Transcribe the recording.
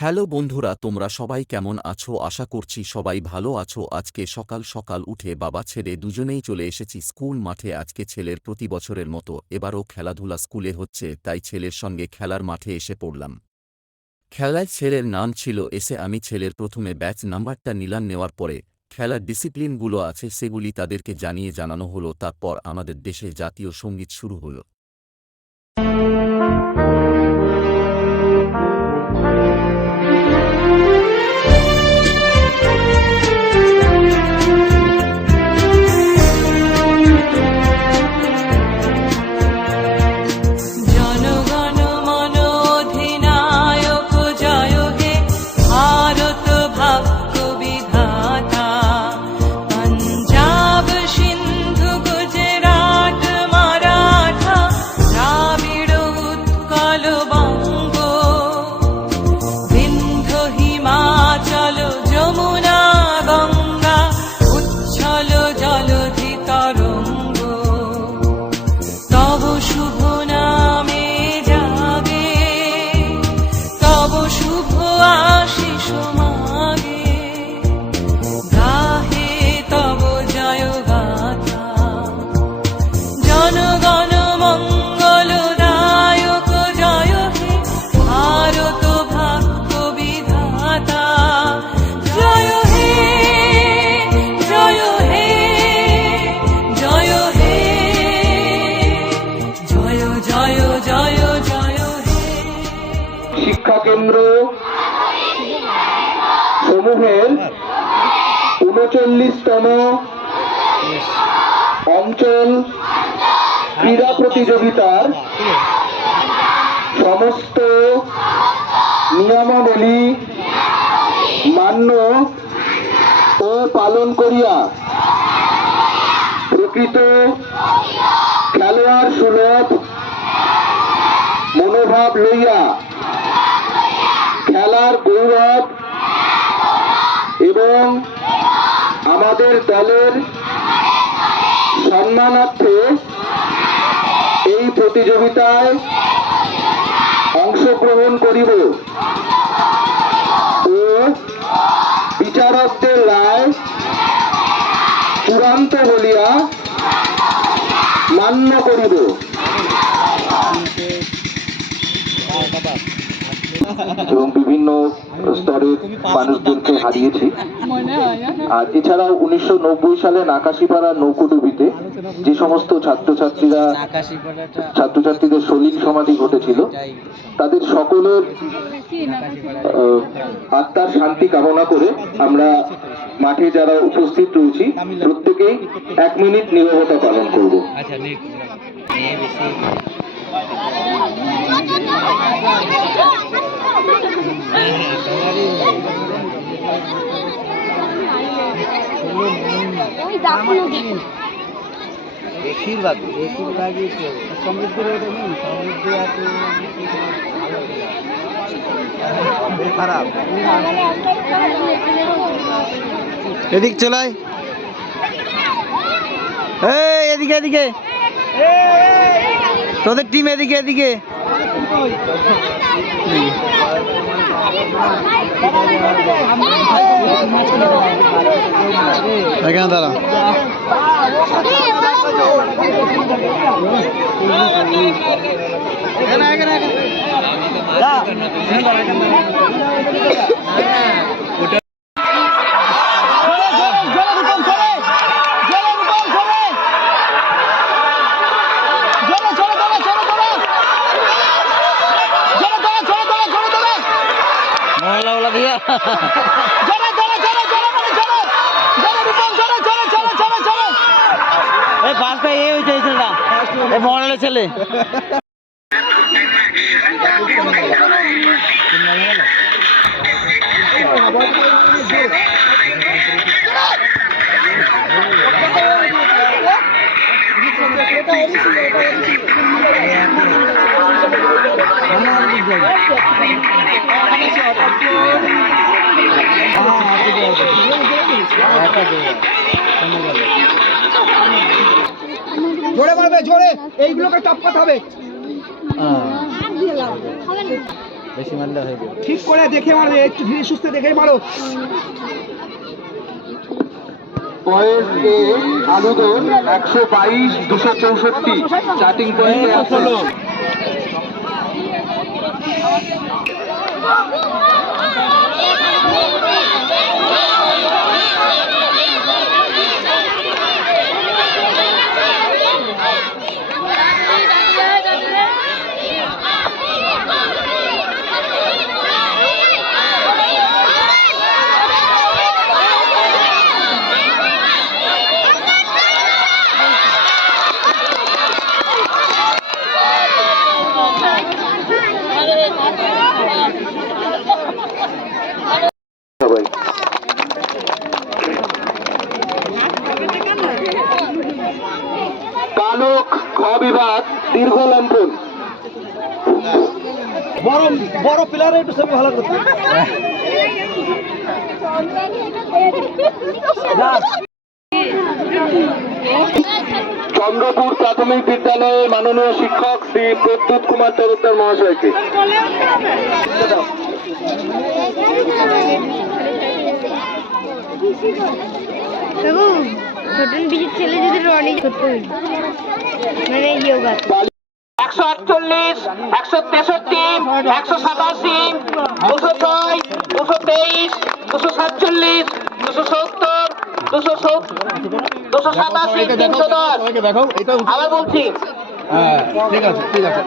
Hello বন্ধুরা, তোমরা সবাই কেমন আছো? আশা করছি সবাই ভালো আছো। আজকে সকাল সকাল উঠে বাবা ছেড়ে দুজনেই চলে এসেছি স্কুল মাঠে। আজকে ছেলের প্রতি বছরের মতো এবারও খেলাধুলা স্কুলে হচ্ছে, তাই ছেলের সঙ্গে খেলার মাঠে এসে পড়লাম। খেলায় ছেলের নাম ছিল এসে আমি ছেলের প্রথমে ব্যাচ নাম্বারটা নিলাম নেওয়ার পরে খেলার ডিসিপ্লিনগুলো আছে, সেগুলি তাদেরকে জানিয়ে জানানো হলো। তারপর আমাদের দেশে জাতীয় সংগীত শুরু হলো। শিক্ষা কেন্দ্র সমূহের উনচল্লিশতম অঞ্চল ক্রীড়া প্রতিযোগিতার সমস্ত নিয়মাবলী মান্য ও পালন করিয়া প্রকৃত খেলোয়াড় সুলভ মনোভাব লইয়া গৌরব এবং আমাদের দলের সম্মানার্থে এই প্রতিযোগিতায় অংশগ্রহণ করিব ও বিচারকদের রায় চূড়ান্ত বলিয়া মান্য করিব। এবং বিভিন্ন স্তরের মানুষদেরকে হারিয়েছি। আর এছাড়াও উনিশশো নব্বই সালে নাকাশিপাড়া নৌকুডুবিতে যে সমস্ত ছাত্রছাত্রীরা ছাত্রছাত্রীদের সলিল সমাধি ঘটেছিল, তাদের সকলের আত্মার শান্তি কামনা করে আমরা মাঠে যারা উপস্থিত রয়েছি, প্রত্যেকেই এক মিনিট নীরবতা পালন করব। আচ্ছা বেশিরভাগ বেশিরভাগই সমৃদ্ধি আছে খারাপ এদিক চলাই। এদিকে এদিকে। তোদের টিম এদিকে এদিকে। এখানে দাঁড়া। মহলের ছেলে। জোরে মারবে জোরে। এইগুলোকে টপকাতে হবে। বেশি মারলে হয়ে যাবে। ঠিক করে দেখে মারবে একটু ধীরে সুস্থে দেখে মারো। পয়েন্ট এ আলুদম একশো বাইশ দুশো চৌষট্টি স্টার্টিং পয়েন্টে বালক খ বিভাগ দীর্ঘ লম্বন বড় বড় প্লেয়ারে একটু ছবি ভালো করতে চন্দ্রপুর প্রাথমিক বিদ্যালয়ের মাননীয় শিক্ষক শ্রী প্রদ্যুৎ কুমার তরফদার মহাশয়কে। ছোটন বিজের ছেলে যদি রনি হইল মানে ইয়োগা একশো আটচল্লিশ একশো তেষট্টি একশো সাতাশি দুশো ছয় দুশো তেইশ দুশো সাতচল্লিশ দুশো সত্তর দুশো দুশো সাতাশি তিনশো দশ। আবার বলছি। হ্যাঁ ঠিক আছে ঠিক আছে